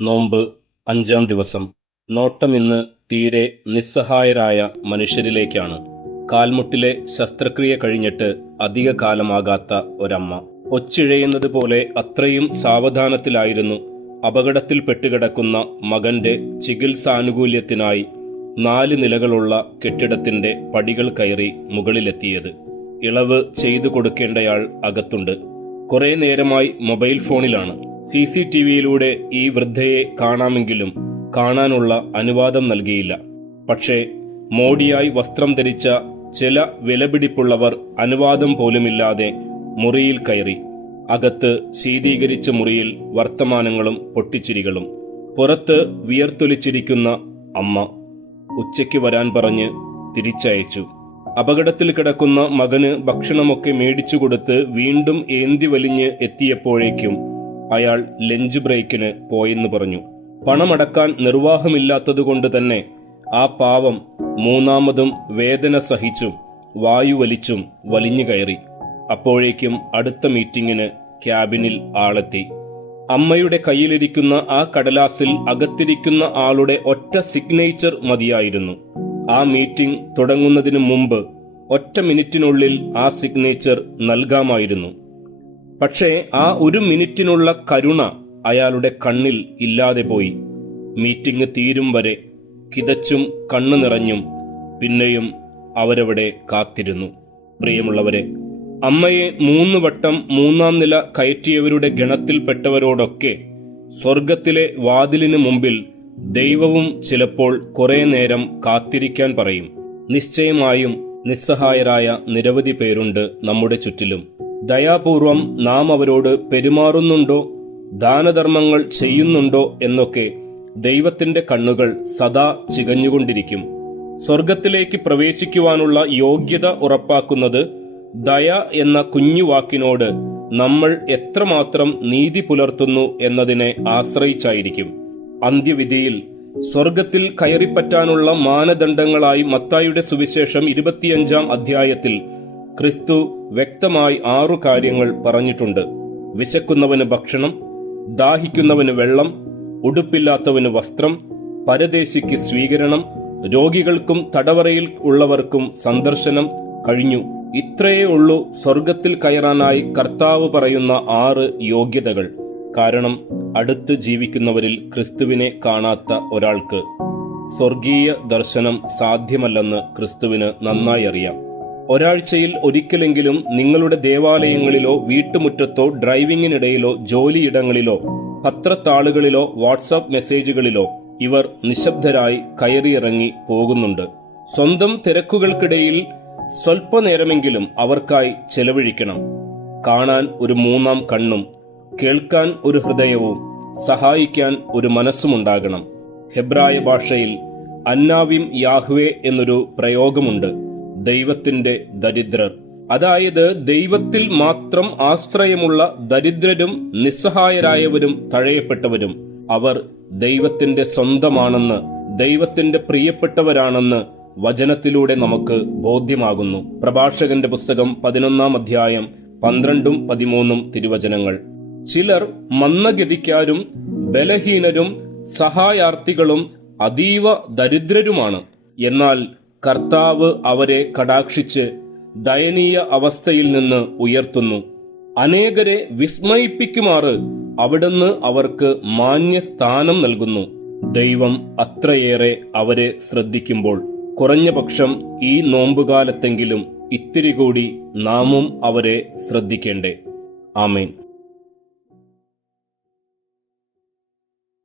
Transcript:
നോമ്പ് 5-ാം ദിവസം. നോട്ടം ഇന്ന് തീരെ നിസ്സഹായരായ മനുഷ്യരിലേക്കാണ്. കാൽമുട്ടിലെ ശസ്ത്രക്രിയ കഴിഞ്ഞിട്ട് അധിക കാലമാകാത്ത ഒരമ്മ. ഒച്ചിഴയുന്നത് പോലെ അത്രയും സാവധാനത്തിലായിരുന്നു അപകടത്തിൽ പെട്ടുകിടക്കുന്ന മകന്റെ ചികിത്സാനുകൂല്യത്തിനായി 4 നിലകളുള്ള കെട്ടിടത്തിന്റെ പടികൾ കയറി മുകളിലെത്തിയത്. ഇളവ് ചെയ്തു കൊടുക്കേണ്ടയാൾ അകത്തുണ്ട്. കുറെ നേരമായി മൊബൈൽ ഫോണിലാണ്. CCTVയിലൂടെ ഈ വൃദ്ധയെ കാണാമെങ്കിലും കാണാനുള്ള അനുവാദം നൽകിയില്ല. പക്ഷേ മോടിയായി വസ്ത്രം ധരിച്ച ചില വിലപിടിപ്പുള്ളവർ അനുവാദം പോലുമില്ലാതെ മുറിയിൽ കയറി. അകത്ത് ശീതീകരിച്ച മുറിയിൽ വർത്തമാനങ്ങളും പൊട്ടിച്ചിരികളും. പുറത്ത് വിയർത്തൊലിച്ചിരിക്കുന്ന അമ്മ. ഉച്ചയ്ക്ക് വരാൻ പറഞ്ഞ് തിരിച്ചയച്ചു. അപകടത്തിൽ കിടക്കുന്ന മകന് ഭക്ഷണമൊക്കെ മേടിച്ചു കൊടുത്ത് വീണ്ടും ഏന്തി വലിഞ്ഞ് എത്തിയപ്പോഴേക്കും അയാൾ ലഞ്ച് ബ്രേക്കിന് പോയെന്ന് പറഞ്ഞു. പണമടക്കാൻ നിർവാഹമില്ലാത്തതുകൊണ്ട് തന്നെ ആ പാവം മൂന്നാമതും വേദന സഹിച്ചും വായു വലിച്ചും വലിഞ്ഞു കയറി. അപ്പോഴേക്കും അടുത്ത മീറ്റിംഗിന് ക്യാബിനിൽ ആളെത്തി. അമ്മയുടെ കയ്യിലിരിക്കുന്ന ആ കടലാസിൽ അകത്തിരിക്കുന്ന ആളുടെ ഒറ്റ സിഗ്നേച്ചർ മതിയായിരുന്നു. ആ മീറ്റിംഗ് തുടങ്ങുന്നതിന് മുമ്പ് 1 മിനിറ്റിനുള്ളിൽ ആ സിഗ്നേച്ചർ നൽകാമായിരുന്നു. പക്ഷേ ആ 1 മിനിറ്റിനുള്ള കരുണ അയാളുടെ കണ്ണിൽ ഇല്ലാതെ പോയി. മീറ്റിംഗ് തീരും വരെ കിതച്ചും കണ്ണു നിറഞ്ഞും പിന്നെയും അവരവിടെ കാത്തിരുന്നു. പ്രിയമുള്ളവരെ, അമ്മയെ 3 വട്ടം 3-ാം നില കയറ്റിയവരുടെ ഗണത്തിൽപ്പെട്ടവരോടൊക്കെ സ്വർഗത്തിലെ വാതിലിന് മുമ്പിൽ ദൈവവും ചിലപ്പോൾ കുറെ നേരം കാത്തിരിക്കാൻ പറയും. നിശ്ചയമായും നിസ്സഹായരായ നിരവധി പേരുണ്ട് നമ്മുടെ ചുറ്റിലും. ദയാപൂർവം നാം അവരോട് പെരുമാറുന്നുണ്ടോ, ദാനധർമ്മങ്ങൾ ചെയ്യുന്നുണ്ടോ എന്നൊക്കെ ദൈവത്തിന്റെ കണ്ണുകൾ സദാ ചികഞ്ഞുകൊണ്ടിരിക്കും. സ്വർഗത്തിലേക്ക് പ്രവേശിക്കുവാനുള്ള യോഗ്യത ഉറപ്പാക്കുന്നത് ദയ എന്ന കുഞ്ഞു വാക്കിനോട് നമ്മൾ എത്രമാത്രം നീതി പുലർത്തുന്നു എന്നതിനെ ആശ്രയിച്ചായിരിക്കും. അന്ത്യവിധിയിൽ സ്വർഗത്തിൽ കയറിപ്പറ്റാനുള്ള മാനദണ്ഡങ്ങളായി മത്തായിയുടെ സുവിശേഷം 25-ാം അധ്യായത്തിൽ ക്രിസ്തു വ്യക്തമായി 6 കാര്യങ്ങൾ പറഞ്ഞിട്ടുണ്ട്. വിശക്കുന്നവന് ഭക്ഷണം, ദാഹിക്കുന്നവന് വെള്ളം, ഉടുപ്പില്ലാത്തവന് വസ്ത്രം, പരദേശിക്ക് സ്വീകരണം, രോഗികൾക്കും തടവറയിൽ ഉള്ളവർക്കും സന്ദർശനം. കഴിഞ്ഞു. ഇത്രയേ ഉള്ളൂ സ്വർഗത്തിൽ കയറാനായി കർത്താവ് പറയുന്ന 6 യോഗ്യതകൾ. കാരണം അടുത്ത് ജീവിക്കുന്നവരിൽ ക്രിസ്തുവിനെ കാണാത്ത ഒരാൾക്ക് സ്വർഗീയ ദർശനം സാധ്യമല്ലെന്ന് ക്രിസ്തുവിന് നന്നായി അറിയാം. ഒരാഴ്ചയിൽ ഒരിക്കലെങ്കിലും നിങ്ങളുടെ ദേവാലയങ്ങളിലോ വീട്ടുമുറ്റത്തോ ഡ്രൈവിംഗിനിടയിലോ ജോലിയിടങ്ങളിലോ പത്രത്താളുകളിലോ വാട്സാപ്പ് മെസ്സേജുകളിലോ ഇവർ നിശബ്ദരായി കയറിയിറങ്ങി പോകുന്നുണ്ട്. സ്വന്തം തിരക്കുകൾക്കിടയിൽ സ്വല്പനേരമെങ്കിലും അവർക്കായി ചെലവഴിക്കണം. കാണാൻ ഒരു 3-ാം കണ്ണും കേൾക്കാൻ ഒരു ഹൃദയവും സഹായിക്കാൻ ഒരു മനസ്സുമുണ്ടാകണം. ഹെബ്രായ ഭാഷയിൽ അന്നാവിം യാഹ്വേ എന്നൊരു പ്രയോഗമുണ്ട്. ദൈവത്തിന്റെ ദരിദ്രർ, അതായത് ദൈവത്തിൽ മാത്രം ആശ്രയമുള്ള ദരിദ്രരും നിസ്സഹായരായവരും തഴയപ്പെട്ടവരും. അവർ ദൈവത്തിന്റെ സ്വന്തമാണെന്ന്, ദൈവത്തിന്റെ പ്രിയപ്പെട്ടവരാണെന്ന് വചനത്തിലൂടെ നമുക്ക് ബോധ്യമാകുന്നു. പ്രഭാഷകന്റെ പുസ്തകം 11-ാം അധ്യായം 12-ഉം 13-ഉം തിരുവചനങ്ങൾ. ചിലർ മന്ദഗതിക്കാരും ബലഹീനരും സഹായാർത്ഥികളും അതീവ ദരിദ്രരുമാണ്. എന്നാൽ കർത്താവ് അവരെ കടാക്ഷിച്ച് ദയനീയ അവസ്ഥയിൽ നിന്ന് ഉയർത്തുന്നു. അനേകരെ വിസ്മയിപ്പിക്കുമാറ് അവിടുന്ന് അവർക്ക് മാന്യസ്ഥാനം നൽകുന്നു. ദൈവം അത്രയേറെ അവരെ ശ്രദ്ധിക്കുമ്പോൾ കുറഞ്ഞപക്ഷം ഈ നോമ്പുകാലത്തെങ്കിലും ഇത്തിരി കൂടി നാമും അവരെ ശ്രദ്ധിക്കേണ്ടേ. ആമേൻ.